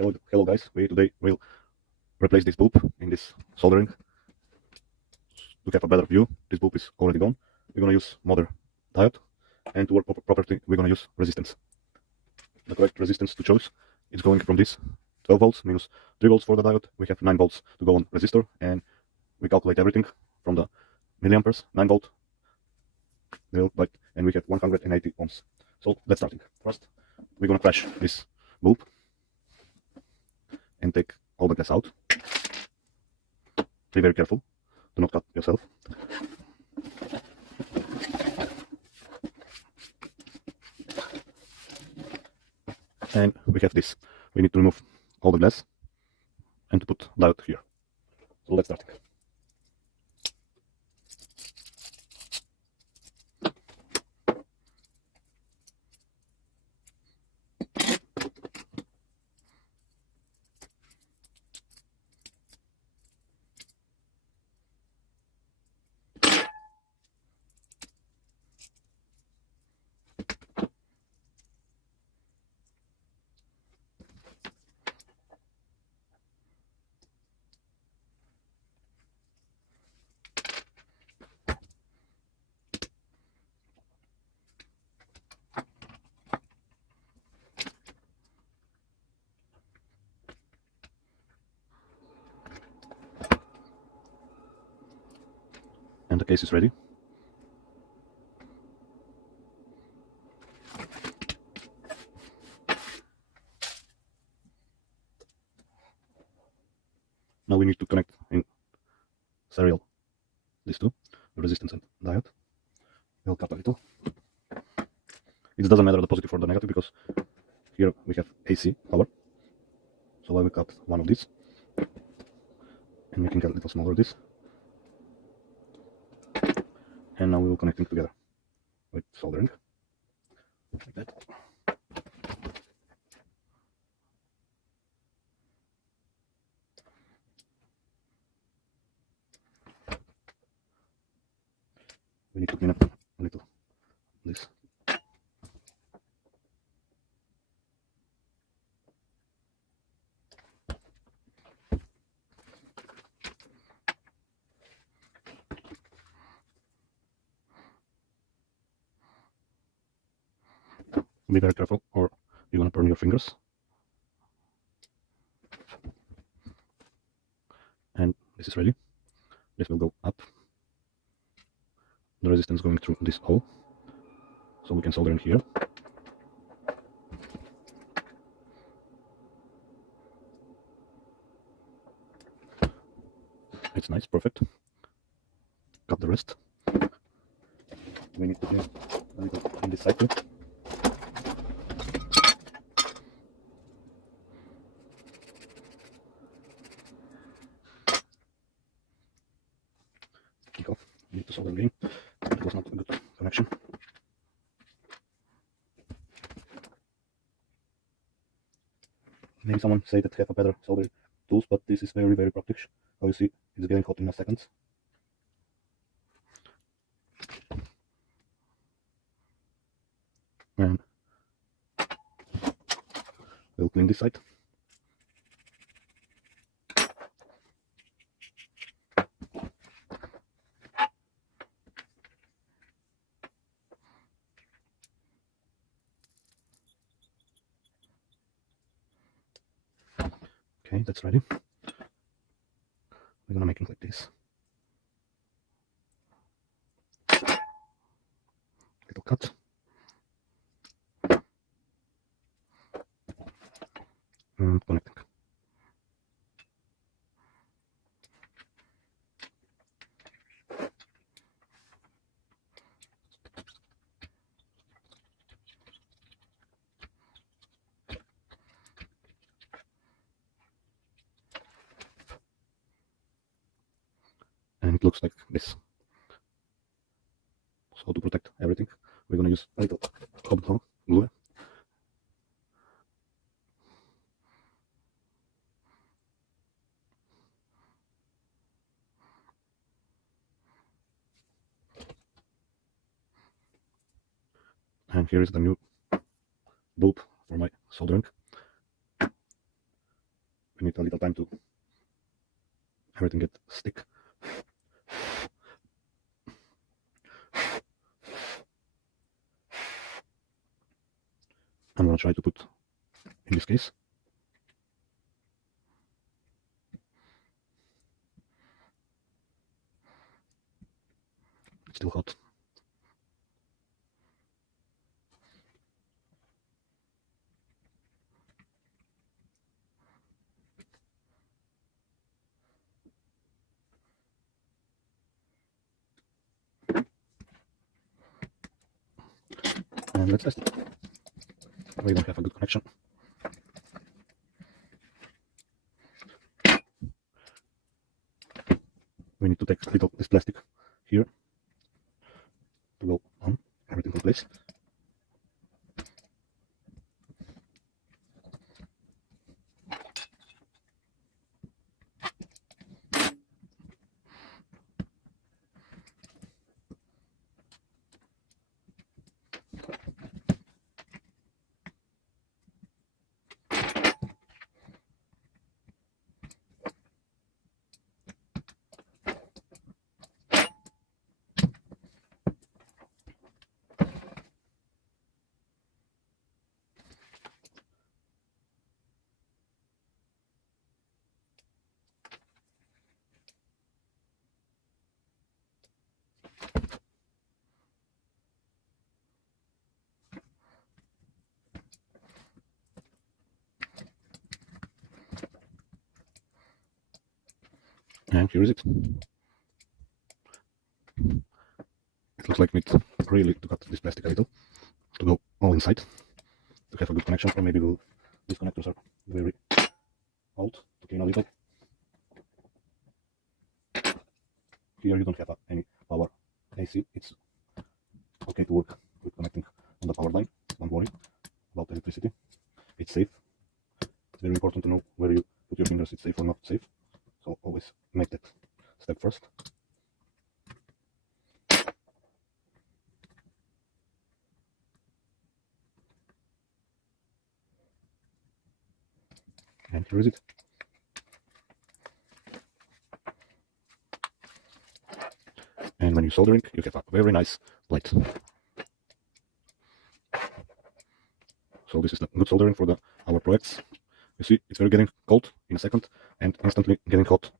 Hello guys, we today will replace this bulb in this soldering. To have a better view, this bulb is already gone. We're gonna use mother diode, and to work properly, we're gonna use resistance. The correct resistance to choose is going from this 12 volts minus 3 volts for the diode. We have 9 volts to go on resistor, and we calculate everything from the milliamperes, 9 volt, and we have 180 ohms. So let's start. First, we're gonna crash this bulb and take all the glass out. Be very careful, do not cut yourself. And we have this. We need to remove all the glass and to put diode here. So let's start. And the case is ready. Now we need to connect in serial these two, the resistance and diode. We'll cut a little. It doesn't matter the positive or the negative because here we have AC power. So I will cut one of these and making a little smaller this. And now we will connect them together with soldering like that. We need to clean up a little this. Be very careful or you're gonna burn your fingers. And this is ready. This will go up. The resistance going through this hole, so we can solder in here. It's nice, perfect. Cut the rest. We need to clean a little on this side too. Take off. We need to solder again. It was not a good connection. Maybe someone say that have a better soldering tools, but this is very, very practical. How you see, it's getting hot in a second. And we'll clean this side. Okay, that's ready. We're gonna make it like this. Little cut. And connecting. And it looks like this. So to protect everything, we're gonna use a little hot glue. And here is the new bulb for my soldering. we need a little time to everything get stick. I'm gonna try to put in this case. It's still hot. And let's test it. We don't have a good connection. We need to take a little this plastic here to go on everything in place. And here is it. It looks like we need really to cut this plastic a little to go all inside to have a good connection, or maybe these connectors are very old to clean a little. Here you don't have any power AC, it's okay to work with connecting on the power line. Don't worry about electricity, it's safe. It's very important to know where you put your fingers, it's safe or not safe, so always make that step first. And here is it. And when you're soldering, you have a very nice light. So this is the good soldering for our projects. You see, it's very getting cold in a second and instantly getting hot.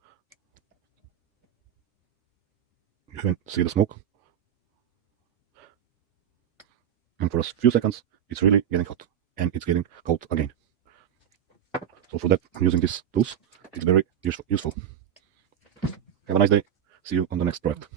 You can see the smoke. And for a few seconds, it's really getting hot and it's getting cold again. So for that, I'm using these tools. It's very useful. Have a nice day. See you on the next project.